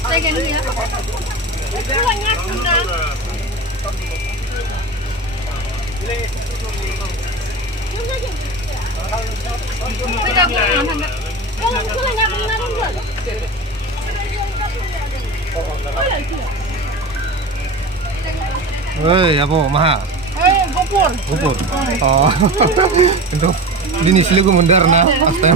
Second here. Woi, apa mahal? Gopur. Gopur. Oh, itu bini sila gue mundur nah, pasti.